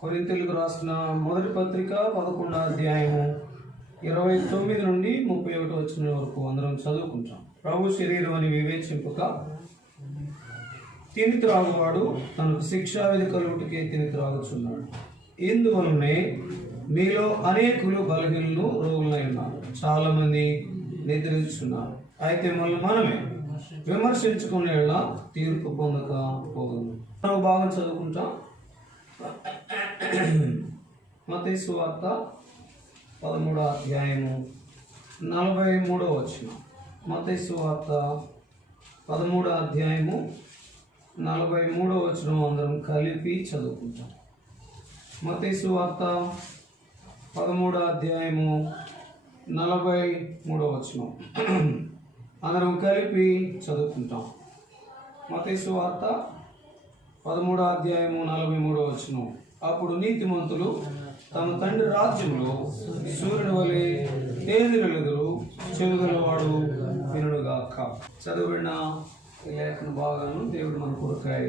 కొరింథీయులకు రాసిన మొదటి పత్రిక 11వ అధ్యాయము 29 నుండి 31 వచనం వరకు అందరం చదువుకుంటాం. ప్రభు శరీరం అని వివేచింపక తిని త్రాగువాడు తనకు శిక్షావిధి కలుగుటకే తిని త్రాగుచున్నాడు. ఇందువలనే మీలో అనేకులు బలహీనులు రోగులై ఉన్నారు, చాలా మంది నిద్రించున్నారు. అయితే మనమే విమర్శించుకునేలా తీర్పు పొందక పోగలము. మనం బాగా చదువుకుంటాం. మత్తయి సువార్త 13వ అధ్యాయము 43వ వచనం. మత్తయి సువార్త 13వ అధ్యాయము 43వ వచనం అందరం కలిపి చదువుకుంటాం. మత్తయి సువార్త 13వ అధ్యాయము 43వ వచనం అందరం కలిపి చదువుకుంటాం. మత్తయి సువార్త 13వ అధ్యాయము 43వ వచనం. అప్పుడు నీతిమంతులు తమ తండ్రి రాజ్యంలో సూర్యుని వలె తేజరిల్లుదురు, చెవిగలవాడు వినుడుగాక. చదివిన ఈ లేఖన భాగాలను దేవుడు మన కొరకాయ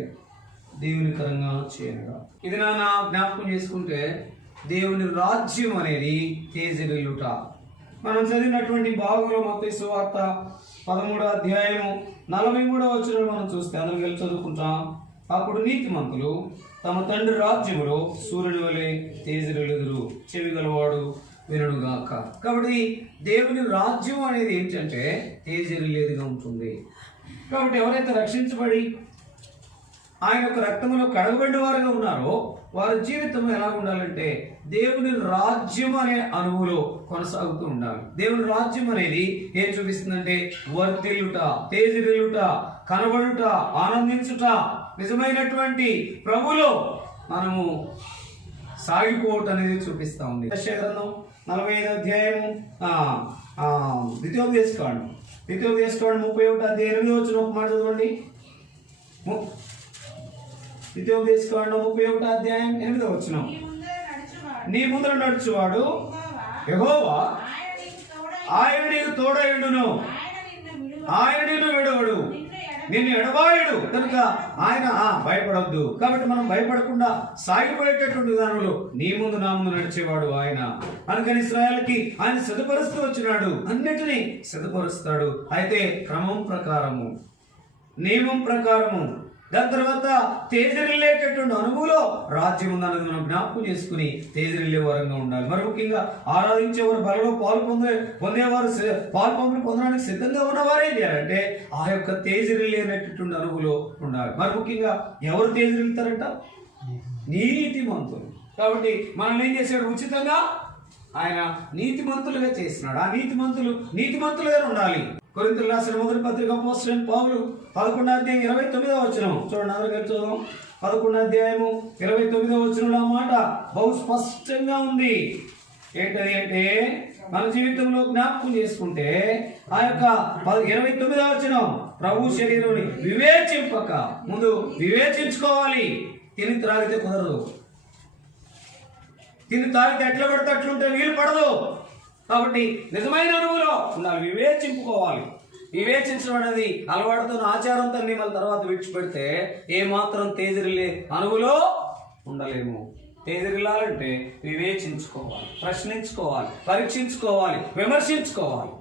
దేవునికరంగా చేయనుగా. ఇది నాన్న జ్ఞాపకం చేసుకుంటే దేవుని రాజ్యం అనేది తేజరిల్లుట. మనం చదివినటువంటి భాగంలో మత్తయి సువార్త 13వ అధ్యాయము 43వ వచనం మనం చూస్తే అందరం కలిసి చదువుకుంటాం. అప్పుడు నీతిమంతులు తమ తండ్రి రాజ్యములో సూర్యుని వలె తేజరిల్లుదురు, చెవిగలవాడు వినుడుగాక. కాబట్టి దేవుని రాజ్యం అనేది ఏంటంటే తేజరిల్లేదిగా ఉంటుంది. కాబట్టి ఎవరైతే రక్షించబడి ఆయన యొక్క రక్తంలో కడగబడిన వారుగా ఉన్నారో వారి జీవితం ఎలా ఉండాలంటే దేవుని రాజ్యం అనే అనుభవంలో కొనసాగుతూ ఉండాలి. దేవుని రాజ్యం అనేది ఏం చూపిస్తుందంటే వర్ధిల్లుట, తేజరిల్లుట, కనబడుట, ఆనందించుట, నిజమైనటువంటి ప్రభులో మనము సాగిపోవటం అనేది చూపిస్తా ఉంది. గ్రంథం 45వ అధ్యాయము ద్వితీయోపదేశకాండం 31వ అధ్యాయం 8వ వచనం ఒక మాట చదవండి. ద్వితీయోపదేశకాండం 31వ అధ్యాయం 8వ వచనం. నీ ముందర నడుచువాడు యెహోవా, ఆయన నీకు తోడయుండును, ఆయన నిన్ను విడవడు, నిన్ను ఎడబాయుడు కనుక ఆయన భయపడొద్దు. కాబట్టి మనం భయపడకుండా సాగిపోయేటటువంటి విధానంలో నీ ముందు నా ముందు నడిచేవాడు ఆయన. అందుకని ఇశ్రాయేలుకి ఆయన సిద్ధపరుస్తూ వచ్చినాడు, అన్నిటినీ సిద్ధపరుస్తాడు. అయితే క్రమం ప్రకారము, నియమం ప్రకారము, దాని తర్వాత తేజరిల్లేటటువంటి అనుభవంలో రాజ్యం ఉందన్నది మనం జ్ఞాపకం చేసుకుని తేజరిల్లే వారంగా ఉండాలి. మరి ముఖ్యంగా ఆరాధించేవారు, బలలో పొందేవారు పాలు పొందడానికి సిద్ధంగా ఉన్నవారు ఏం చేయాలంటే ఆ యొక్క తేజరిల్లేనటువంటి అనుభవంలో ఉండాలి. మరి ముఖ్యంగా ఎవరు తేజరిల్లుతారంట? నీతిమంతులు. కాబట్టి మనల్ని ఏం చేశాడు? ఉచితంగా ఆయన నీతిమంతులుగా చేసినాడు. ఆ నీతిమంతులుగా ఉండాలి. కొరింథీయులకు రాసిన మొదటి పత్రిక అపోస్తలుడైన పౌలు 11వ అధ్యాయం 29వ వచనం చూడండి, అందరూ కలిసి చదువుదాం. 11వ అధ్యాయము 29వ వచనంలో ఆ మాట బహు స్పష్టంగా ఉంది. ఏంటది అంటే మన జీవితంలో జ్ఞాపకం చేసుకుంటే ఆ యొక్క 29వ వచనం, ప్రభు శరీరం వివేచింపక, ముందు వివేచించుకోవాలి. తిని త్రాగితే కుదరదు. తిని తాగితే ఎట్లా పడితే అట్లుంటే వీలు పడదు. కాబట్టి నిజమైన అనుభవంలో ఉండాలి, వివేచింపుకోవాలి. వివేచించడం అనేది అలవాటుతో ఆచారంతో మళ్ళీ తర్వాత విడిచిపెడితే ఏమాత్రం తేజరిల్లే అనుభవంలో ఉండలేము. తేజరిల్లాలంటే వివేచించుకోవాలి, ప్రశ్నించుకోవాలి, పరీక్షించుకోవాలి, విమర్శించుకోవాలి.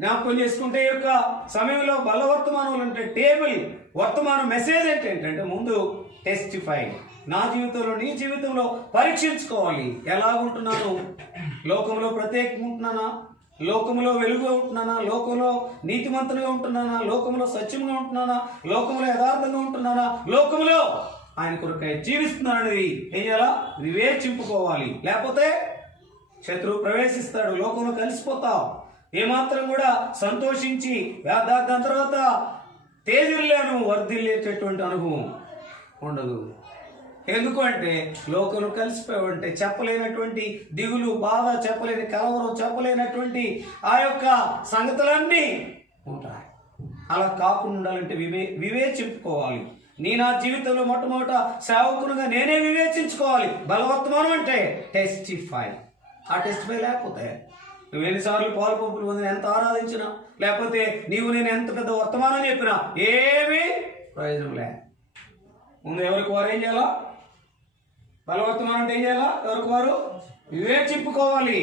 జ్ఞాపకం చేసుకుంటే ఈ యొక్క సమయంలో బల వర్తమానం అంటే టేబుల్ వర్తమానం మెసేజ్ ఏంటంటే ముందు టెస్టిఫై. నా జీవితంలో నీ జీవితంలో పరీక్షించుకోవాలి. ఎలా ఉంటున్నాను? లోకంలో ప్రత్యేకంగా ఉంటున్నానా? లోకంలో వెలుగుగా ఉంటున్నానా? లోకంలో నీతిమంతులుగా ఉంటున్నానా? లోకంలో సత్యంగా ఉంటున్నానా? లోకంలో యథార్థంగా ఉంటున్నానా? లోకంలో ఆయన కొరకై జీవిస్తున్నానని ఏం చేయాలా? వివేచింపుకోవాలి. లేకపోతే శత్రువు ప్రవేశిస్తాడు, లోకంలో కలిసిపోతావు. ఏమాత్రం కూడా సంతోషించి దాని తర్వాత తేజరిల్లాను వర్ధిల్లేటటువంటి అనుభవం ఉండదు. ఎందుకు అంటే లోకంలో కలిసిపోయావంటే చెప్పలేనటువంటి దిగులు, బాధ, చెప్పలేని కలవరం, చెప్పలేనటువంటి ఆ యొక్క సంగతులన్నీ ఉంటాయి. అలా కాకుండా ఉండాలంటే వివేచించుకోవాలి. నా జీవితంలో మొట్టమొదట సేవకునిగా నేనే వివేచించుకోవాలి. బలవర్తమానం అంటే టెస్టిఫై. ఆ టెస్టిఫై లేకపోతే నువ్వు ఎన్నిసార్లు పాలు పంపులు పొందిన, ఎంత ఆరాధించినా, లేకపోతే నీవు నేను ఎంత పెద్ద వర్తమానం చెప్పినా ఏమీ ప్రయోజనం లే. ముందు ఎవరికి వారు ఏం చేయాలా? బలవర్తమానం అంటే ఏం చేయాలా? ఎవరికి వారు వివేచింపుకోవాలి.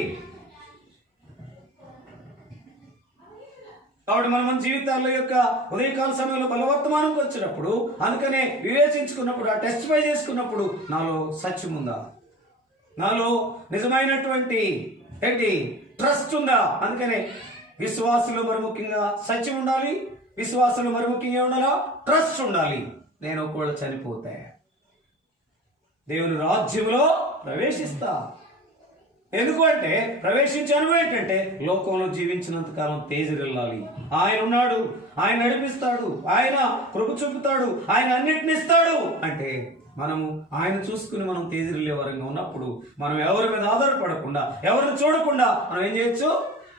కాబట్టి మన జీవితాల్లో యొక్క ఉదయకాల సమయంలో బలవర్తమానంకి వచ్చినప్పుడు, అందుకనే వివేచించుకున్నప్పుడు, ఆ టెస్టిఫై చేసుకున్నప్పుడు నాలో సత్యం ఉందా, నాలో నిజమైనటువంటి ట్రస్ట్ ఉందా? అందుకనే విశ్వాసులు మరి ముఖ్యంగా సత్యం ఉండాలి, విశ్వాసులు మరి ముఖ్యంగా ఉండాలా? ట్రస్ట్ ఉండాలి. నేను ఒకవేళ చనిపోతే దేవుని రాజ్యంలో ప్రవేశిస్తా. ఎందుకు అంటే ప్రవేశించాను ఏంటంటే లోకంలో జీవించినంత కాలం తేజరిల్లాలి. ఆయన ఉన్నాడు, ఆయన నడిపిస్తాడు, ఆయన కృప చూపుతాడు, ఆయన అన్నిటిని ఇస్తాడు. అంటే మనము ఆయన చూసుకుని మనం తేజరిల్లే వరంగా ఉన్నప్పుడు మనం ఎవరి మీద ఆధారపడకుండా, ఎవరిని చూడకుండా మనం ఏం చేయొచ్చు?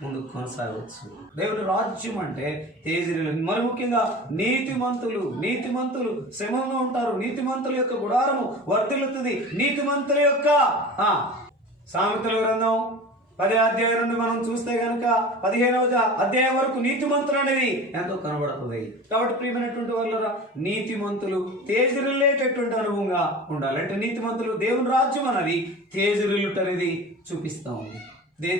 ముందుకు కొనసాగవచ్చు. దేవుని రాజ్యం అంటే తేజరిల్లు. మరి ముఖ్యంగా నీతిమంతులు శ్రమంలో ఉంటారు. నీతిమంతుల యొక్క గుడారము వర్ధిల్లుతుంది. నీతిమంతుల యొక్క సామెతల గ్రంథం 10వ అధ్యాయం నుండి మనం చూస్తే గనక 15వ అధ్యాయం వరకు నీతిమంతులు అనేది ఎంతో కనబడుతుంది. కాబట్టి ప్రియమైనటువంటి వాళ్ళ నీతిమంతులు తేజరిల్లేటటువంటి అనుభవంగా ఉండాలి. అంటే నీతిమంతులు దేవుని రాజ్యం అనేది తేజరిల్లుట అనేది చూపిస్తా ఉంది.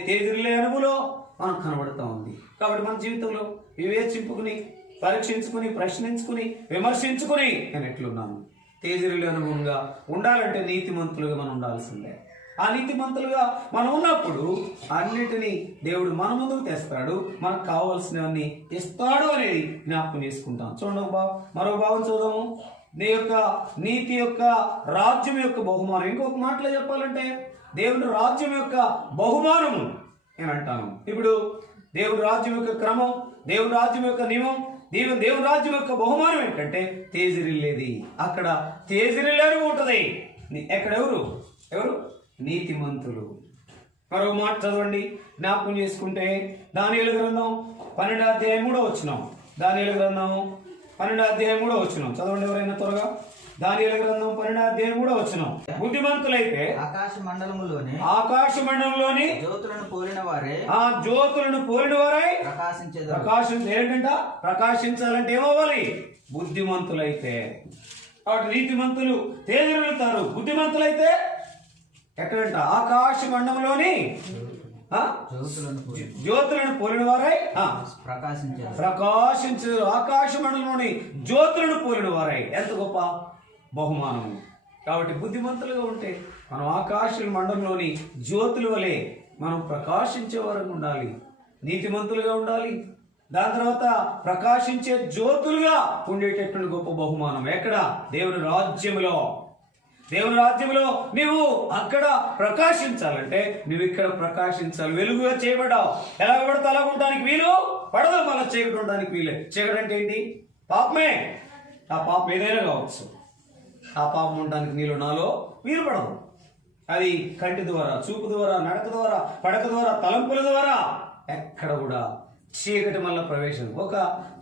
తేజరిల్లే అనుభవంలో మనకు కనబడుతూ ఉంది. కాబట్టి మన జీవితంలో వివేచింపుకుని, పరీక్షించుకుని, ప్రశ్నించుకుని, విమర్శించుకుని నేను ఎట్లున్నాను తేజరిల్లే అనుభవంగా ఉండాలంటే నీతిమంతులుగా మనం ఉండాల్సిందే. ఆ నీతిమంతులుగా మనం ఉన్నప్పుడు అన్నిటినీ దేవుడు మన ముందుకు తెస్తాడు, మనకు కావాల్సినవన్నీ ఇస్తాడు అనేది జ్ఞాపకం చేసుకుంటాం. చూడండి మరో భావం చూద్దాము. నీ యొక్క నీతి యొక్క రాజ్యం యొక్క బహుమానం. ఇంకొక మాటలో చెప్పాలంటే దేవుని రాజ్యం యొక్క బహుమానము నేను అంటాను. ఇప్పుడు దేవుని రాజ్యం యొక్క క్రమం, దేవుని రాజ్యం యొక్క నియమం, దేవుని రాజ్యం యొక్క బహుమానం ఏంటంటే తేజరిల్లేది. అక్కడ తేజరిల్లేది ఉంటుంది. ఎక్కడ ఎవరు నీతిమంతులు. మరో మాట చదవండి, జ్ఞాపకం చేసుకుంటే దానియేలు గ్రంథం 12వ అధ్యాయం 3వ వచనం. దానియేలు గ్రంథం 12వ అధ్యాయం 3వ వచనం చదవండి ఎవరైనా త్వరగా. దానియేలు గ్రంథం 12వ అధ్యాయం 3వ వచనం. బుద్ధిమంతులైతే ఆకాశ మండలంలోని జ్యోతులను పోలిన వారే ఏంటంట? ప్రకాశించాలంటే ఏమవ్వాలి? బుద్ధిమంతులైతే. కాబట్టి నీతిమంతులు తేజరిల్లుతారు. బుద్ధిమంతులైతే ఎక్కడంట? ఆకాశ మండలంలోని జ్యోతులను పోలిన వారై ప్రకాశించారు. ఆకాశ మండలంలోని జ్యోతులను పోలిన వారై. ఎంత గొప్ప బహుమానము. కాబట్టి బుద్ధిమంతులుగా ఉంటే మనం ఆకాశ మండలంలోని జ్యోతుల వలె మనం ప్రకాశించే వరకు ఉండాలి, నీతిమంతులుగా ఉండాలి. దాని తర్వాత ప్రకాశించే జ్యోతులుగా ఉండేటటువంటి గొప్ప బహుమానం ఎక్కడ? దేవుని రాజ్యంలో. దేవుని రాజ్యంలో నువ్వు అక్కడ ప్రకాశించాలంటే నువ్వు ఇక్కడ ప్రకాశించాలి. వెలుగుగా చేయబడ్డావు. ఎలా పడితే అలా ఉండడానికి వీలు పడదు. మళ్ళీ చీకటి ఉండడానికి వీలే. చీకటి అంటే ఏంటి? పాపమే. ఆ పాపం ఏదైనా కావచ్చు. ఆ పాపం ఉండడానికి నీలో నాలో వీలు పడదు. అది కంటి ద్వారా, చూపు ద్వారా, నడక ద్వారా, పడక ద్వారా, తలంపుల ద్వారా ఎక్కడ కూడా చీకటి మళ్ళీ ప్రవేశం. ఒక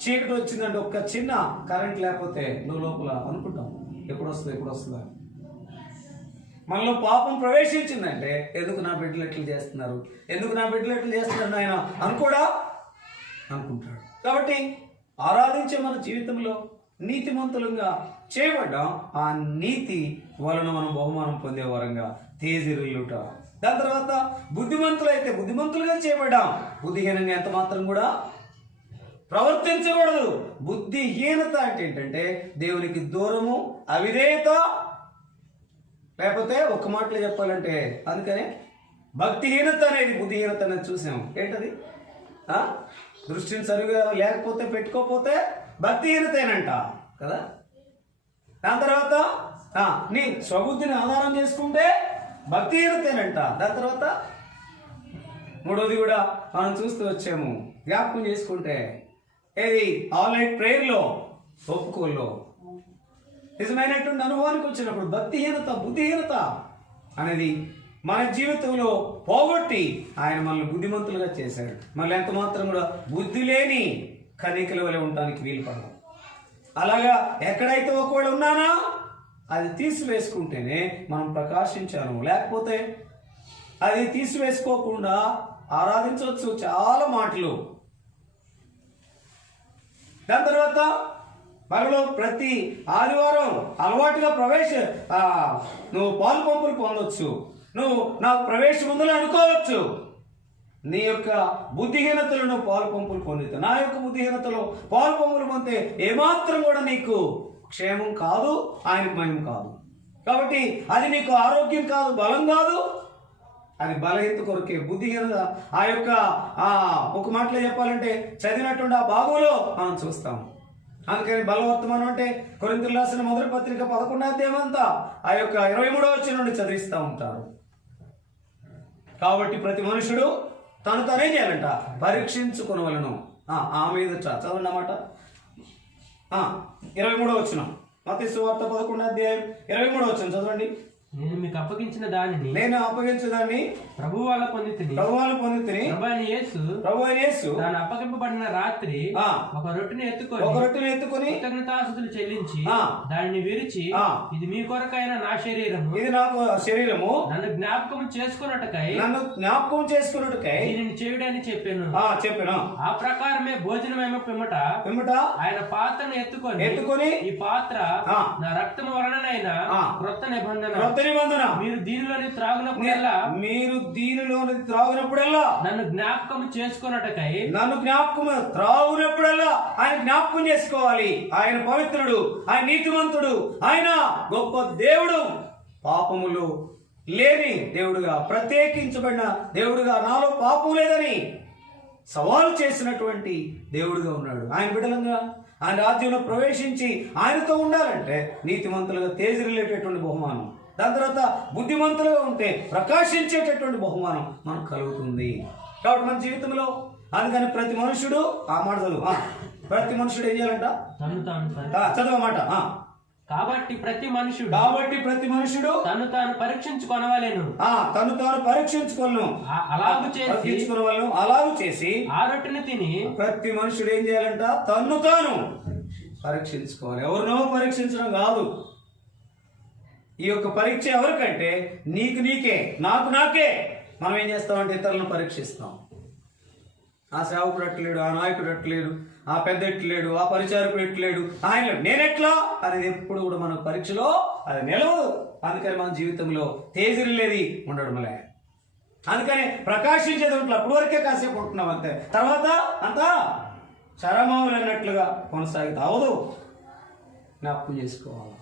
చీకటి వచ్చిందంటే ఒక చిన్న కరెంట్ లేకపోతే నువ్వు లోపల అనుకుంటాం ఎప్పుడు వస్తుందా. మనలో పాపం ప్రవేశించిందంటే ఎందుకు నా బిడ్డలు ఎట్లు చేస్తున్నారు ఆయన అనుకుంటాడు. కాబట్టి ఆరాధించే మన జీవితంలో నీతిమంతులుగా చేయబడ్డాం. ఆ నీతి వలన మనం బహుమానం పొందే వరంగా తేజరిల్లుట. దాని తర్వాత బుద్ధిమంతులైతే బుద్ధిమంతులుగా చేయబడ్డాం. బుద్ధిహీనంగా ఎంత మాత్రం కూడా ప్రవర్తించకూడదు. బుద్ధిహీనత అంటే ఏంటంటే దేవునికి దూరము, అవిధేయత, లేకపోతే ఒక్క మాటలో చెప్పాలంటే అందుకనే భక్తిహీనత అనేది బుద్ధిహీనత అనేది చూసాం. ఏంటది? దృష్టిని సరిగా లేకపోతే పెట్టుకోకపోతే భక్తిహీనతేనంట కదా. దాని తర్వాత నీ స్వబుద్ధిని ఆధారం చేసుకుంటే భక్తిహీనతేనంట. దాని తర్వాత మూడోది కూడా మనం చూస్తూ వచ్చాము, జ్ఞాపకం చేసుకుంటే ఏది ఆల్ నైట్ ప్రేయర్లో ఒప్పుకోల్లో నిజమైనటువంటి అనుభవానికి వచ్చినప్పుడు భక్తిహీనత, బుద్ధిహీనత అనేది మన జీవితంలో పోగొట్టి ఆయన మనల్ని బుద్ధిమంతులుగా చేశాడు. మళ్ళీ ఎంత మాత్రం కూడా బుద్ధి లేని కనికల వలె ఉండడానికి వీలు పడదు. అలాగా ఎక్కడైతే ఒకవేళ ఉన్నానా అది తీసివేసుకుంటేనే మనం ప్రకాశించాను. లేకపోతే అది తీసివేసుకోకుండా ఆరాధించవచ్చు చాలా మాటలు. దాని తర్వాత బలలో ప్రతి ఆదివారం అలవాటుగా నువ్వు పాలు పంపులు పొందొచ్చు, నువ్వు నాకు ప్రవేశం ఉందని అనుకోవచ్చు. నీ యొక్క బుద్ధిహీనతలను పాలు పంపులు పొందుతావు. నా యొక్క బుద్ధిహీనతలో పాలు పంపులు పొందితే ఏమాత్రం కూడా నీకు క్షేమం కాదు, ఆయనకు మహిమ కాదు. కాబట్టి అది నీకు ఆరోగ్యం కాదు, బలం కాదు, అది బలహీనత కొరకే, బుద్ధిహీనత. ఆ యొక్క ఒక మాటలో చెప్పాలంటే చదివినటువంటి ఆ భాగంలో మనం చూస్తాం. అందుకని బలవర్తమానం అంటే కొరింథీయులకు రాసిన మొదటి పత్రిక 11వ అధ్యాయం అంతా ఆ యొక్క 23వ వచనం నుండి చదివిస్తూ ఉంటారు. కాబట్టి ప్రతి మనుషుడు తను తనే చేయాలంట, పరీక్షించుకొనవలెను. ఆ మీద చదవండి అన్నమాట. 23వ వచనం, మత్తయి సువార్త 11వ అధ్యాయం 23వ వచనం చదవండి. నేను మీకు అప్పగించిన దానిని ప్రభువు వల్ల పొందితిని. ప్రభువైన యేసు తాను అప్పగింపబడిన రాత్రి ఒక రొట్టెని ఎత్తుకొని కృతజ్ఞతాస్తుతులు చెల్లించి దానిని విరిచి, ఇది మీ కొరకైన నా శరీరము, ఇది నాకు శరీరము, నన్ను జ్ఞాపకం చేసుకున్నట్టుకై దీనిని చేయుడని చెప్పాను. ఆ ప్రకారమే భోజనమేమో పిమ్మట ఆయన పాత్రను ఎత్తుకొని, ఈ పాత్ర నా రక్తము వలననైనా క్రొత్త నిబంధన, మీరు దీనిలోని త్రాగునప్పుడల్లా నన్ను జ్ఞాపకం చేసుకున్నట్టుకై ఆయన జ్ఞాపకం చేసుకోవాలి. ఆయన పవిత్రుడు, ఆయన నీతిమంతుడు, ఆయన గొప్ప దేవుడు, పాపములు లేని దేవుడుగా, ప్రత్యేకించబడిన దేవుడుగా, నాలో పాపం లేదని సవాలు చేసినటువంటి దేవుడుగా ఉన్నాడు. ఆయన బిడ్డలంగా ఆయన రాజ్యంలో ప్రవేశించి ఆయనతో ఉండాలంటే నీతిమంతులుగా తేజరిల్లేటటువంటి బహుమానం, దాని తర్వాత బుద్ధిమంతులుగా ఉంటే ప్రకాశించేటటువంటి బహుమానం మనకు కలుగుతుంది. కాబట్టి మన జీవితంలో అందుకని ప్రతి మనుషుడు ఆ మాట చదువు, ప్రతి మనుషుడు ఏం చేయాలంట, చదవమాట. కాబట్టి ప్రతి మనుషుడు తను తాను పరీక్షించుకొనవలెను. అలాగు చేసి ఆ రొట్టెని తిని ప్రతి మనుషుడు ఏం చేయాలంట, తను తాను పరీక్షించుకోవాలి. ఎవరినో పరీక్షించడం కాదు. ఈ యొక్క పరీక్ష ఎవరికంటే నీకే, నాకే. మనం ఏం చేస్తామంటే ఇతరులను పరీక్షిస్తాం. ఆ సేవకుడు ఎట్లేడు, ఆ నాయకుడు ఎట్లేడు, ఆ పెద్ద ఎట్లేడు, ఆ పరిచారకుడు ఎట్లేడు, ఆయన నేనెట్లా అనేది ఎప్పుడు కూడా మన పరీక్షలో అది నిలవదు. అందుకని మన జీవితంలో తేజరిల్లేది ఉండడంలే. అందుకని ప్రకాశించేది ఉంటే అప్పటి వరకే కాసేపు ఉంటున్నాం అంతే, తర్వాత అంతా చరమాములు అన్నట్లుగా కొనసాగితే అవదు. జ్ఞాపకం చేసుకోవాలి.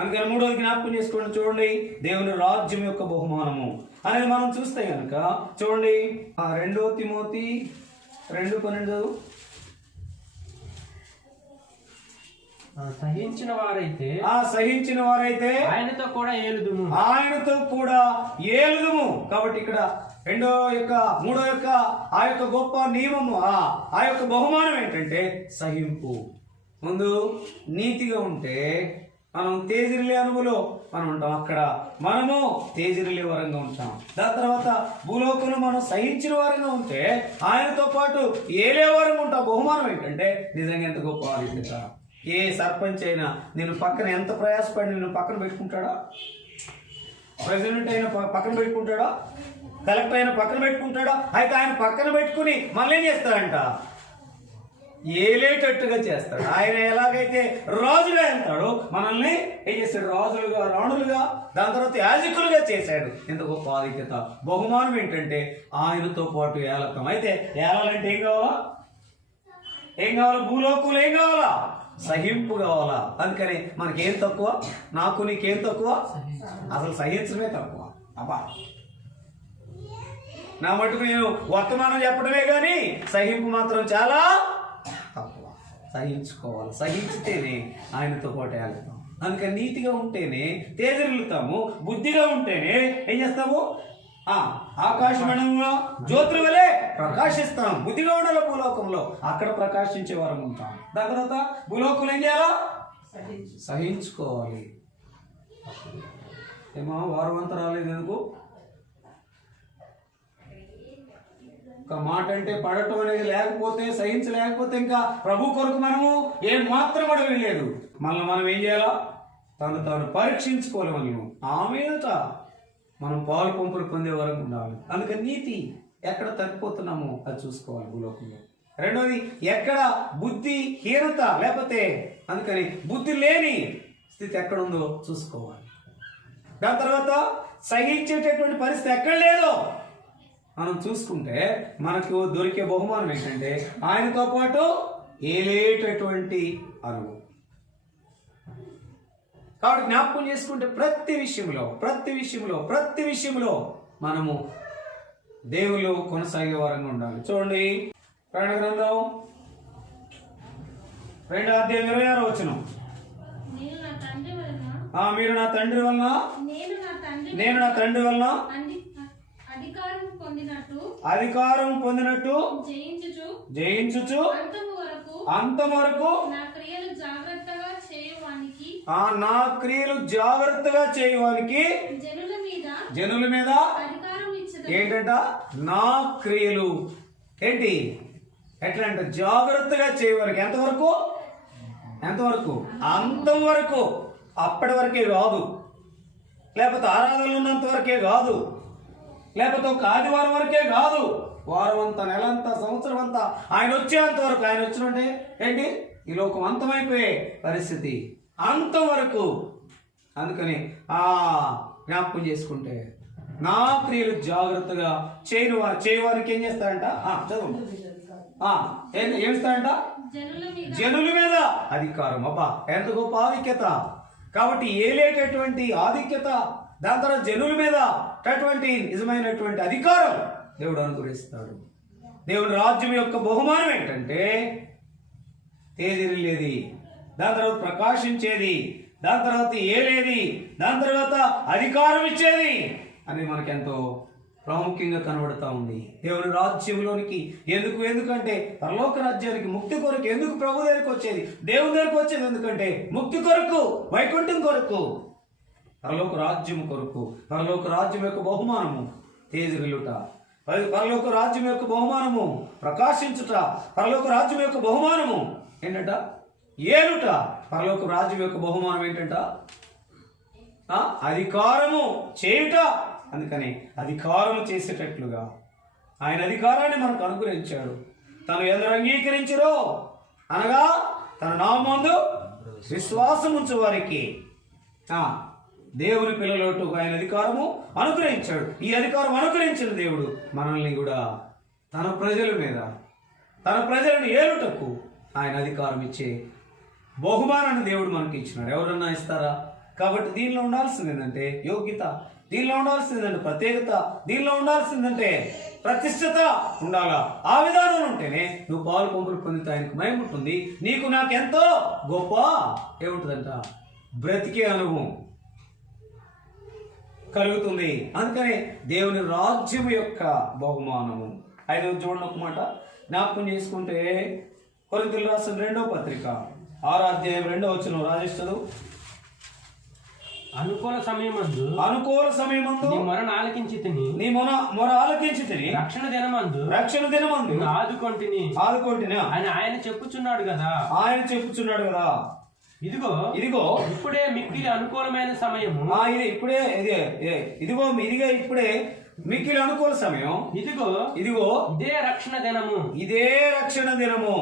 అందుకని 3వది జ్ఞాపకం చేసుకోండి. చూడండి, దేవుని రాజ్యం యొక్క బహుమానము అనేది మనం చూస్తే కనుక చూడండి, 2 తిమోతి 2:12, సహించిన వారైతే ఆయనతో కూడా ఏలుదుము. కాబట్టి ఇక్కడ 3వ యొక్క ఆ యొక్క గొప్ప నియమము, ఆ యొక్క బహుమానం ఏంటంటే సహింపు. ముందు నీతిగా ఉంటే మనం తేజరిల్లే అనుభవంలో మనం ఉంటాం, అక్కడ మనము తేజరిల్లే వరంగా ఉంటాం. దాని తర్వాత భూలోకంలో మనం సహించిన వారంగా ఉంటే ఆయనతో పాటు ఏలే వారంగా ఉంటాం. బహుమానం ఏంటంటే నిజంగా ఎంత గొప్ప ఆధిక్యత. ఏ సర్పంచ్ అయినా నేను పక్కన ఎంత ప్రయాసపడి నిన్ను పక్కన పెట్టుకుంటాడా? ప్రెసిడెంట్ అయినా పక్కన పెట్టుకుంటాడా? కలెక్టర్ అయినా పక్కన పెట్టుకుంటాడా? అయితే ఆయన పక్కన పెట్టుకుని మళ్ళీ ఏం చేస్తాడంట, ఏలేటట్టుగా చేస్తాడు. ఆయన ఎలాగైతే రాజుగా వెళ్తాడో మనల్ని ఏం చేస్తాడు, రాజులుగా, రాణులుగా, దాని తర్వాత యాజకులుగా చేశాడు. ఎంత గొప్ప ఆధిక్యత. బహుమానం ఏంటంటే ఆయనతో పాటు ఏలకం. అయితే ఏలాలంటే ఏం కావాలా? భూలోకంలో ఏం కావాలా? సహింపు కావాలా? అందుకని మనకేం తక్కువ? నాకు నీకేం తక్కువ? అసలు సహించడమే తక్కువ. అబ్బా, నా మటుకు నేను వర్తమానం చెప్పడమే కానీ సహింపు మాత్రం చాలా తక్కువ. సహించుకోవాలి. సహించితేనే ఆయనతో పాటు వెళ్తాం. అందుకని నీతిగా ఉంటేనే తేజరిల్లుతాము, బుద్ధిగా ఉంటేనే ఏం చేస్తాము, ఆకాశమండలంలో జ్యోతుల వలె ప్రకాశిస్తాం. బుద్ధిగా ఉండాలి భూలోకంలో, అక్కడ ప్రకాశించే వారం ఉంటాం. దాని తర్వాత భూలోకంలో ఏం చేయాలా? సహించుకోవాలి. ఏమో వారం అంతా రాలేదు ఎందుకు? ఒక మాట అంటే పడటం అనేది లేకపోతే, సహించలేకపోతే ఇంకా ప్రభు కొరకు మనము ఏం మాత్రం అడగలేదు. మనం ఏం చేయాలా? తాను పరీక్షించుకోవాలి. మనం ఆ మీదట మనం పాలు పంపులు పొందే వరకు ఉండాలి. అందుకని నీతి ఎక్కడ తగ్గిపోతున్నామో అది చూసుకోవాలి. భూలోకంలో రెండోది ఎక్కడ బుద్ధి హీనత లేకపోతే అందుకని బుద్ధి లేని స్థితి ఎక్కడ ఉందో చూసుకోవాలి. దాని తర్వాత సహించేటటువంటి పరిస్థితి ఎక్కడ లేదో మనం చూసుకుంటే మనకు దొరికే బహుమానం ఏంటంటే ఆయనతో పాటు ఏలేటటువంటి అనుభవం. కాబట్టి జ్ఞాపకం చేసుకుంటే ప్రతి విషయంలో మనము దేవుళ్ళు కొనసాగే వారంగా ఉండాలి. చూడండి ప్రకటన గ్రంథం 2:26 మీరు నా తండ్రి వలన నేను నా తండ్రి వలన అధికారం పొందినట్టు జయించుచు అంతం వరకు నా క్రియలు జాగ్రత్తగా చేయడానికి జనుల మీద ఏంటంట నా క్రియలు ఏంటి ఎట్లా అంటే జాగ్రత్తగా చేయవరకు ఎంతవరకు అంతవరకు. అప్పటి వరకే కాదు, లేకపోతే ఆరాధనలు ఉన్నంత వరకే కాదు, లేకపోతే ఒక ఆదివారం వరకే కాదు, వారం అంతా, నెలంతా, సంవత్సరం అంతా ఆయన వచ్చేంత వరకు. ఆయన వచ్చినంటే ఏంటి ఈ లోకం అంతమైపోయే పరిస్థితి అంతవరకు. అందుకని జ్ఞాపకం చేసుకుంటే నా క్రియలు జాగ్రత్తగా చేయవారికి ఏం చేస్తారంట చదువు ఏం ఇస్తారంట జనుల మీద అధికారం. అబ్బా ఎంత గొప్ప ఆధిక్యత. కాబట్టి ఏలేటటువంటి ఆధిక్యత, దాని తర్వాత జనుల మీద నిజమైనటువంటి అధికారం దేవుడు అనుగ్రహిస్తాడు. దేవుని రాజ్యం యొక్క బహుమానం ఏంటంటే తేజరిల్లేది, దాని తర్వాత ప్రకాశించేది, దాని తర్వాత ఏలేది, దాని తర్వాత అధికారం ఇచ్చేది అని మనకెంతో ప్రాముఖ్యంగా కనబడతా ఉంది. దేవుని రాజ్యంలోనికి ఎందుకంటే పరలోక రాజ్యానికి ముక్తి కొరకు ఎందుకు ప్రభు దగ్గరికి వచ్చేది, దేవుని దగ్గరికి వచ్చేది ఎందుకంటే ముక్తి కొరకు, వైకుంఠం కొరకు, పరలోక రాజ్యం కొరకు. పరలోక రాజ్యం యొక్క బహుమానము తేజరిల్లుట, పరలోక రాజ్యం యొక్క బహుమానము ప్రకాశించుట, పరలోక రాజ్యం యొక్క బహుమానము ఏంటంట ఏలుట, పరలోక రాజ్యం యొక్క బహుమానం ఏంటంట అధికారము చేయుట. అందుకని అధికారము చేసేటట్లుగా ఆయన అధికారాన్ని మనకు అనుగ్రహించాడు. తను ఎందరు అంగీకరించరో అనగా తన నామందు విశ్వాసం ఉంచు వారికి దేవుని పిల్లలకు ఆయన అధికారము అనుగ్రహించాడు. ఈ అధికారం అనుగ్రహించిన దేవుడు మనల్ని కూడా తన ప్రజలను ఏలుటకు ఆయన అధికారం ఇచ్చే బహుమానాన్ని దేవుడు మనకి ఇచ్చినాడు. ఎవరన్నా ఇస్తారా? కాబట్టి దీనిలో ఉండాల్సింది ఏంటంటే యోగ్యత, దీనిలో ఉండాల్సిందంటే ప్రత్యేకత, దీనిలో ఉండాల్సిందంటే ప్రతిష్టత ఉండాలా. ఆ విధానం ఉంటేనే నువ్వు పాలు పంపులు పొందితే ఆయనకు మహిమ ఉంటుంది. నీకు నాకెంతో గొప్ప ఏముంటుందంట బ్రతికే అనుభవం కలుగుతుంది. అందుకని దేవుని రాజ్యం యొక్క బహుమానము. 5వ చూడండి ఒక మాట జ్ఞాపకం చేసుకుంటే కొరింథీయులకు రాసిన 2వ పత్రిక 6వ అధ్యాయం 2వ వచనం రాజేష్ చదువు. అనుకూల సమయమందు నీ మొర ఆలకించి తిని రక్షణ దినమందు ఆదుకొంటిని. ఆయన చెప్పుచున్నాడు కదా ఇదిగో ఇప్పుడే మిక్కిలి అనుకూలమైన సమయము. ఇప్పుడే మిక్కిలి అనుకూల సమయం. ఇదిగో ఇదే రక్షణ దినము.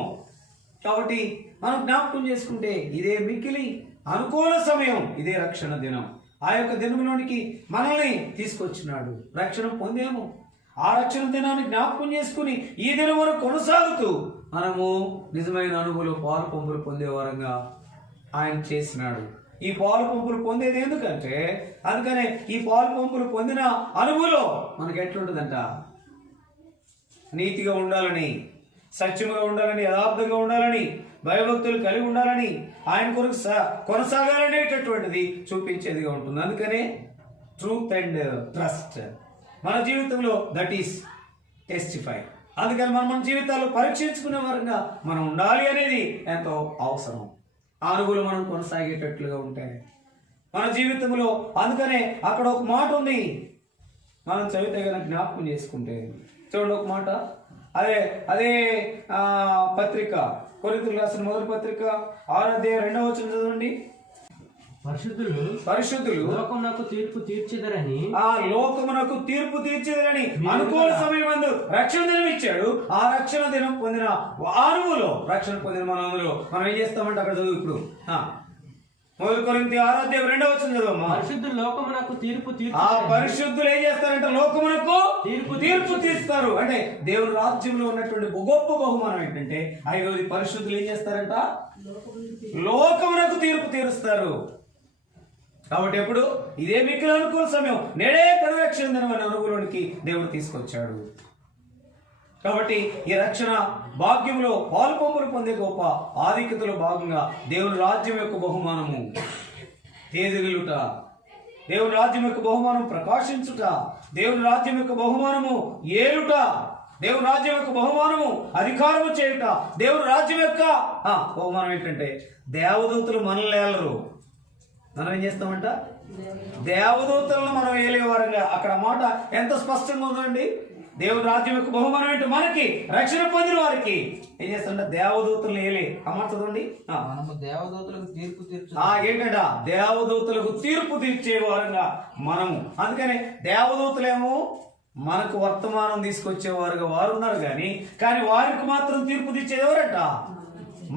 కాబట్టి మనం జ్ఞాపకం చేసుకుంటే ఇదే మిక్కిలి అనుకూల సమయం, ఇదే రక్షణ దినం. ఆ యొక్క దినంలోనికి మనల్ని తీసుకొచ్చినాడు. రక్షణ పొందేము. ఆ రక్షణ దినాన్ని జ్ఞాపకం చేసుకుని ఈ దినం వరకు కొనసాగుతూ మనము నిజమైన అనుభవంలో పాలు పంపులు పొందే వారంగా ఆయన చేసినాడు. ఈ పాలు పంపులు పొందేది ఎందుకంటే అందుకనే ఈ పాలు పంపులు పొందిన అనుభవంలో మనకి ఎట్లుంటుందంట నీతిగా ఉండాలని, సత్యముగా ఉండాలని, యథార్థంగా ఉండాలని, భయభక్తులు కలిగి ఉండాలని, ఆయన కొరకు కొనసాగాలనేటటువంటిది చూపించేదిగా ఉంటుంది. అందుకనే ట్రూత్ అండ్ ట్రస్ట్ మన జీవితంలో దట్ ఈస్ టెస్టిఫై. అందుకని మన జీవితాల్లో పరీక్షించుకునే వారంగా మనం ఉండాలి అనేది ఎంతో అవసరం. ఆ అనుభవం మనం కొనసాగేటట్లుగా ఉంటాయి మన జీవితంలో. అందుకనే అక్కడ ఒక మాట ఉంది, మనం చదివితే కనుక జ్ఞాపకం చేసుకుంటే చూడండి ఒక మాట. అదే పత్రిక కొరింథీయులకు రాసిన 1వ పత్రిక 6వ అధ్యాయం 2వ వచనం చదవండి. పరిశుద్ధులు లోకమునకు తీర్పు తీర్చెదరని అనుకూల సమయమందు రక్షణ దినం ఇచ్చాడు. ఆ రక్షణ దినం పొందిన వారులో రక్షణ పొందిన మనం ఏం చేస్తామంటే అక్కడ చదువు ఇప్పుడు 1 కొరింథీ 6:2 చదువమ్మా. పరిశుద్ధులు లోకమునకు తీర్పు ఆ పరిశుద్ధులు ఏం చేస్తారంటే లోకమునకు తీర్పు తీస్తారు. అంటే దేవుని రాజ్యంలో ఉన్నటువంటి గొప్ప బహుమానం ఏంటంటే 5వది పరిశుద్ధులు ఏం చేస్తారంట, లోకమునకు తీర్పు తీరుస్తారు. కాబట్టి ఎప్పుడు ఇదే మీకు అనుకూల సమయం, నేడే పరిరక్షణ దినం అనే అనుకూలానికి దేవుడు తీసుకొచ్చాడు. కాబట్టి ఈ రక్షణ భాగ్యంలో పాలుపొంపులు పొందే గొప్ప ఆధిక్యతలో భాగంగా దేవుని రాజ్యం యొక్క బహుమానము తేజరిల్లుట, దేవుని రాజ్యం యొక్క బహుమానం ప్రకాశించుట, దేవుని రాజ్యం యొక్క బహుమానము ఏలుట, దేవుని రాజ్యం యొక్క బహుమానము అధికారము చేయుట. దేవుని రాజ్యం యొక్క బహుమానం ఏంటంటే దేవదూతలు మనల్ని ఏలరు, మనం ఏం చేస్తామంట, దేవదూతలను మనం ఏలేవారుగా. అక్కడ మాట ఎంత స్పష్టంగా ఉందండి. దేవుని రాజ్యం యొక్క బహుమానం ఏంటి, మనకి రక్షణ పొందిన వారికి ఏం చేస్తారంటే దేవదూతలను ఏలే. అమ్మాట చదవండి, దేవదూతలకు తీర్పు ఏంటంట, దేవదూతలకు తీర్పు తీర్చే వారుగా మనము. అందుకని దేవదూతలేమో మనకు వర్తమానం తీసుకొచ్చేవారుగా వారు ఉన్నారు, కానీ వారికి మాత్రం తీర్పు తీర్చేది ఎవరంట,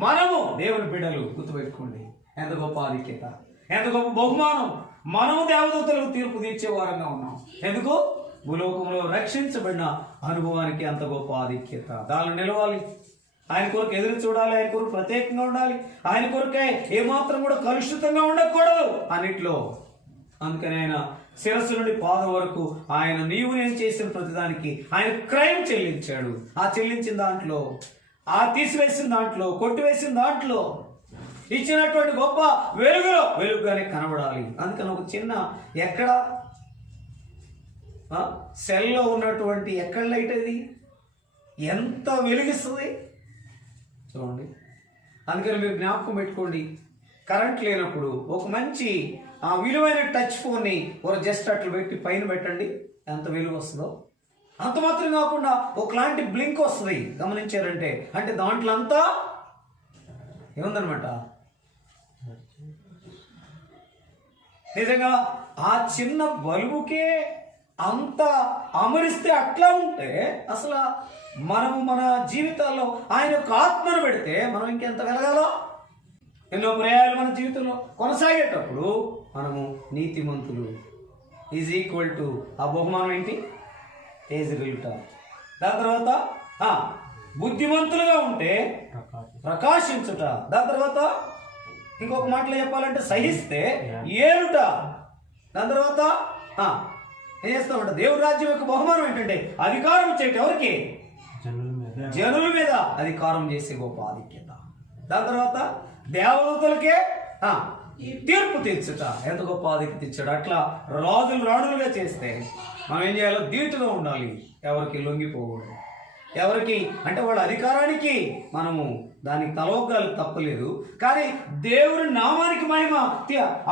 మనము దేవుని బిడ్డలు. గుర్తుపెట్టుకోండి, ఎంత గొప్ప ఆధిక్యత, ఎంత గొప్ప బహుమానం. మనము దేవదూతలకు తీర్పు తీర్చే వారంగా ఉన్నాం. ఎందుకు, భూలోకంలో రక్షించబడిన అనుభవానికి అంత గొప్ప ఆధిక్యత. దానిలో నిలవాలి, ఆయన కొరకు ఎదురు చూడాలి, ఆయన కొరకు ప్రత్యేకంగా ఉండాలి, ఆయన కొరకే ఏమాత్రం కూడా కలుషితంగా ఉండకూడదు అన్నిట్లో. అందుకని ఆయన శిరస్సు నుండి పాదం వరకు ఆయన నీవు నేను చేసిన ప్రతిదానికి ఆయన క్రైమ్ చెల్లించాడు. ఆ చెల్లించిన దాంట్లో, ఆ తీసివేసిన దాంట్లో, కొట్టివేసిన దాంట్లో ఇచ్చినటువంటి గొప్ప వెలుగులో వెలుగుగానే కనబడాలి. అందుకని ఒక చిన్న ఎక్కడ సెల్లో ఉన్నటువంటి ఎక్కడ లైట్ అది ఎంత వెలిగిస్తుంది చూడండి. అందుకని మీరు జ్ఞాపకం పెట్టుకోండి, కరెంట్ లేనప్పుడు ఒక మంచి విలువైన టచ్ ఫోన్ని ఒక జస్ట్ అట్లా పెట్టి పైన పెట్టండి, ఎంత వెలుగు వస్తుందో. అంత మాత్రం కాకుండా ఒకలాంటి బ్లింక్ వస్తుంది, గమనించారంటే. అంటే దాంట్లో అంతా ఏముందనమాట, నిజంగా ఆ చిన్న బల్బుకే అంత అమరిస్తే అట్లా ఉంటే అసలు మనము మన జీవితాల్లో ఆయన యొక్క ఆత్మను పెడితే మనం ఇంకెంత వెలగాలో. ఎన్నో ప్రయాలు మన జీవితంలో కొనసాగేటప్పుడు మనము నీతిమంతులు ఈజ్ ఈక్వల్ టు ఆ బహుమానం ఏంటి, తేజరిల్లుట. దాని తర్వాత బుద్ధిమంతులుగా ఉంటే ప్రకాశించుట. దాని తర్వాత ఇంకొక మాటలో చెప్పాలంటే సహిస్తే ఏలుట. దాని తర్వాత ఏం చేస్తామంట, దేవుడి రాజ్యం యొక్క బహుమానం ఏంటంటే అధికారం చేయటం. ఎవరికి, జనుల మీద అధికారం చేసే గొప్ప ఆధిక్యత. దాని తర్వాత దేవదూతలకే తీర్పు తీర్చుట. ఎంత గొప్ప ఆధిక్యత ఇచ్చాడు. అట్లా రాజులు రాణులుగా చేస్తే మనం ఏం చేయాలో ధీటుగా ఉండాలి, ఎవరికి లొంగిపోకూడదు. ఎవరికి అంటే వాళ్ళ అధికారానికి మనము దానికి తలవగ్గాలి, తప్పలేదు. కానీ దేవుడి నామానికి మహిమ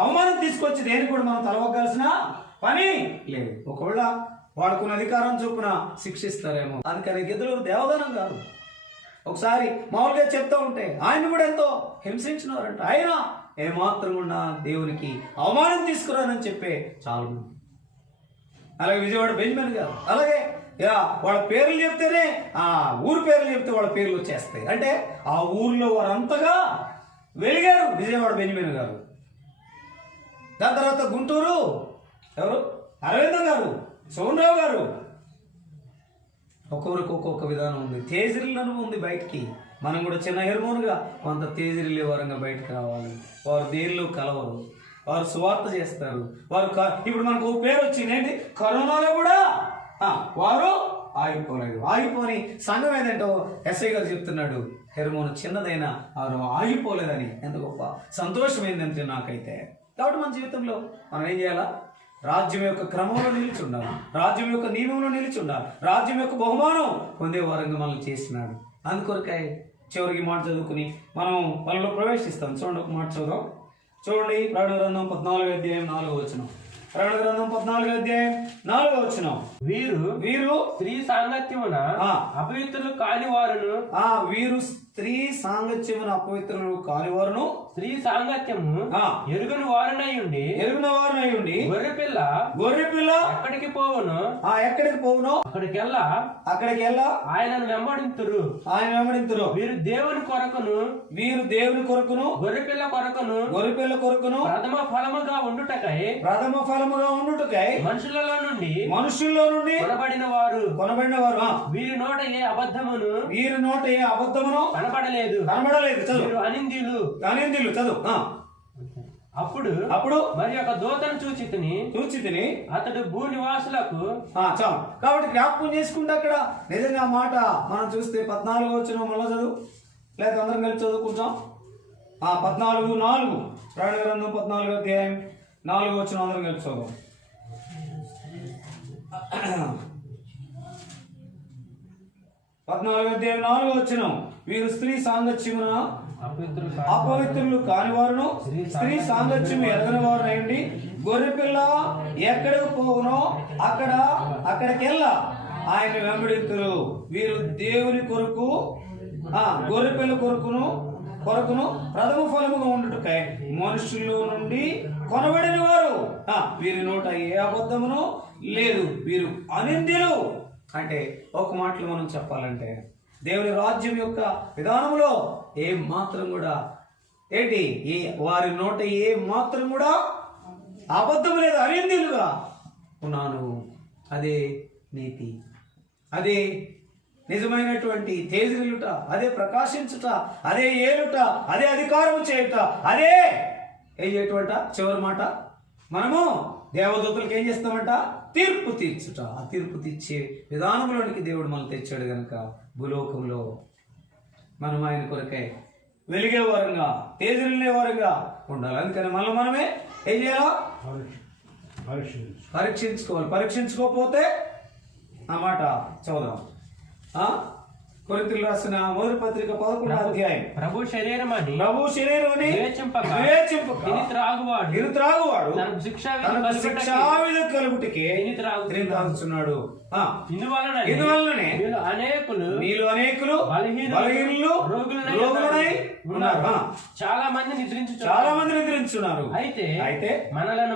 అవమానం తీసుకొచ్చి దేనికి కూడా మనం తలవగ్గాల్సిన పని లేదు. ఒకవేళ వాడుకున్న అధికారం చొప్పున శిక్షిస్తారేమో. అందుకని గిద్దలూరు దేవదానం కాదు. ఒకసారి మామూలుగా చెప్తా ఉంటే ఆయన కూడా ఎంతో హింసించినారంట. ఆయన ఏమాత్రం కూడా దేవునికి అవమానం తీసుకురానని చెప్పే చాలా మంది. అలాగే విజయవాడ బెంజమిన్ గారు, అలాగే వాళ్ళ పేర్లు చెప్తేనే ఊరు పేర్లు చెప్తే వాళ్ళ పేర్లు వచ్చేస్తాయి. అంటే ఆ ఊర్లో వారంతగా వెలిగారు విజయవాడ బెంజమిన్ గారు. దాని తర్వాత గుంటూరు ఎవరు, అరవింద్ గారు, సోమరావు గారు. ఒక్కొక్కరికి ఒక్కొక్క విధానం ఉంది. తేజరిల్లను ఉంది బయటికి. మనం కూడా చిన్న హెర్మోన్గా కొంత తేజరిల్లే వారంగా బయటకు రావాలి. వారు దేనిలో కలవరు, వారు సువార్త చేస్తారు. వారు ఇప్పుడు మనకు ఒక పేరు వచ్చింది ఏంటి, కరోనాలో కూడా వారు ఆగిపోలేదు. ఆగిపోని సంఘం ఏదంటో ఎస్ఐ గారు చెప్తున్నాడు, హెర్మోన్ చిన్నదైనా వారు ఆగిపోలేదని. ఎంత గొప్ప సంతోషం ఏంటంటే నాకైతే. కాబట్టి మన జీవితంలో మనం ఏం చేయాలా, రాజ్యం యొక్క క్రమంలో నిలిచి ఉండాలి, రాజ్యం యొక్క నియమంలో నిలిచి ఉండాలి, రాజ్యం యొక్క బహుమానం పొందే వారంగా మనం చేసినాడు. అందుకొరకై చివరికి మాట చదువుకుని మనం వాళ్ళలో ప్రవేశిస్తాం. చూడండి, ఒక మాట చదువు. చూడండి, ప్రకటన గ్రంథం 14:4. ప్రకటన గ్రంథం 14:4. వీరు స్త్రీ సాంగత్యమున అపవిత్రులు కాని వారును, వీరు స్త్రీ సాంగత్యమును అపవిత్రులు కానివారును స్త్రీ సాంగత్యము ఆ. ఎరుగని వారునై ఉండి గొర్రె పిల్ల ఎక్కడికి పోవును ఎక్కడికి పోవునో అక్కడికెల్లా ఆయనను వెంబడింతురు వీరు దేవుని కొరకును గొర్రె పిల్ల కొరకును ప్రథమ ఫలముగా ఉండుటకై మనుషులలో నుండి కొనబడిన వారు వీరి నోట ఏ అబద్ధమును కనబడలేదు వీరు అనింద్యులు చదువు అప్పుడు మరి ఒక దూతను చూచి తిని అతడు భూనివాసులకు చాలు. కాబట్టి జ్ఞాపకం చేసుకుంటే అక్కడ నిజంగా మాట మనం చూస్తే 14 వచ్చిన మళ్ళా చదువు, లేదా అందరం కలిసి చదువుకుంటాం. 14:4 ప్రకటన గ్రంథం 14 అధ్యాయం 4 వచ్చిన అందరం కలిసి చదువు. 14 అధ్యాయం 4 వచ్చిన వీరు స్త్రీ సాంగత్యమున అపవిత్రులు కానివారును స్త్రీ సాంగత్యం ఎరగని వారు అయ్యండి గొర్రె పిల్ల ఎక్కడికి పోవునో అక్కడికెల్లా ఆయన వెంబడింతురు వీరు దేవుని కొరకు గొర్రె పిల్ల కొరకును ప్రథమ ఫలముగా ఉండుటకై మనుషుల్లో నుండి కొనబడిన వారు వీరి నోట ఏ అబద్ధమును లేదు వీరు అనింద్యులు. అంటే ఒక మాటలు మనం చెప్పాలంటే దేవుని రాజ్యం యొక్క విధానంలో ఏ మాత్రం కూడా వారి నోట ఏ మాత్రం కూడా అబద్ధం లేదు, అనింద్యులుగా ఉన్నాను. అదే నీతి, అదే నిజమైనటువంటి తేజరిల్లుట, అదే ప్రకాశించుట, అదే ఏలుట, అదే అధికారం చేయుట, అదే ఏటువంటి చివరి మాట మనము దేవదూతలకు ఏం చేస్తామంట? తీర్పు తీర్చుట. ఆ తీర్పు తీర్చే విధానంలోనికి దేవుడు మనం తెచ్చాడు గనక భూలోకంలో మనం ఆయన కొరకై వెలిగే వారంగా తేజరిల్లే వారంగా ఉండాలి. అందుకని మనమే ఏం చేయాలా? పరీక్షించుకోవాలి. పరీక్షించుకోకపోతే ఆ మాట చదువుదాం. కొరింథీయులకు రాసిన మొదటి పత్రిక 11వ అధ్యాయం. ప్రభు శరీరం అని వివేచింపక త్రాగువాడు తనకు శిక్షా విధి కలుగుటకే త్రాగుచున్నాడు. ఇందువలననే మీలో అనేకులు బలహీనులు రోగులై ఉన్నారు. చాలా మంది నిద్రించున్నారు. అయితే మనలను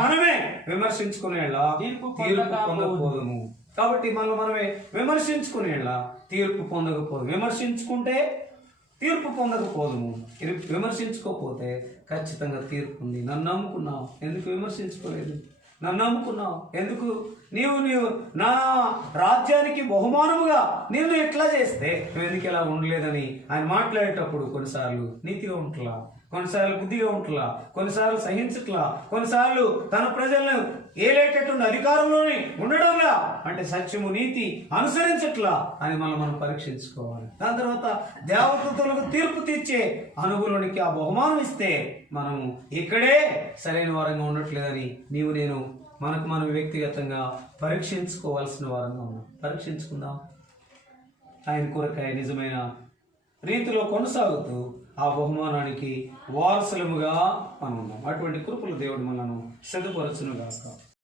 మనమే విమర్శించుకునేలా తీర్పు పొందకపోదుము. కాబట్టి మనమే విమర్శించుకునేలా తీర్పు పొందకపోదు. విమర్శించుకుంటే తీర్పు పొందకపోదుము. విమర్శించుకోకపోతే ఖచ్చితంగా తీర్పు ఉంది. నన్ను నమ్ముకున్నావు, ఎందుకు విమర్శించుకోలేదు? నన్ను నమ్ముకున్నావు ఎందుకు? నీవు నా రాజ్యానికి బహుమానముగా నిన్ను ఎట్లా చేస్తే నువ్వు ఎందుకు ఇలా ఉండలేదని ఆయన మాట్లాడేటప్పుడు కొన్నిసార్లు నీతిగా ఉంటలా, కొన్నిసార్లు బుద్ధిగా ఉంటలా, కొన్నిసార్లు సహించట్లా, కొన్నిసార్లు తన ప్రజలను ఏలేటటువంటి అధికారంలోనే ఉండడంలా, అంటే సత్యము నీతి అనుసరించట్లా అని మనం పరీక్షించుకోవాలి. దాని తర్వాత దేవదూతలకు తీర్పు తీర్చే అనుభవంలోనికి ఆ బహుమానం ఇస్తే మనం ఇక్కడే సరైన వారంగా ఉండట్లేదని నేను మనం వ్యక్తిగతంగా పరీక్షించుకోవాల్సిన వారంగా ఉన్నాం. పరీక్షించుకుందాం. ఆయన కొరకై నిజమైన రీతిలో కొనసాగుతూ ఆ బహుమానానికి వారసులముగా మనం ఉన్నాం. అటువంటి కృపలు దేవుడు మనను సిద్ధపరచును గాక.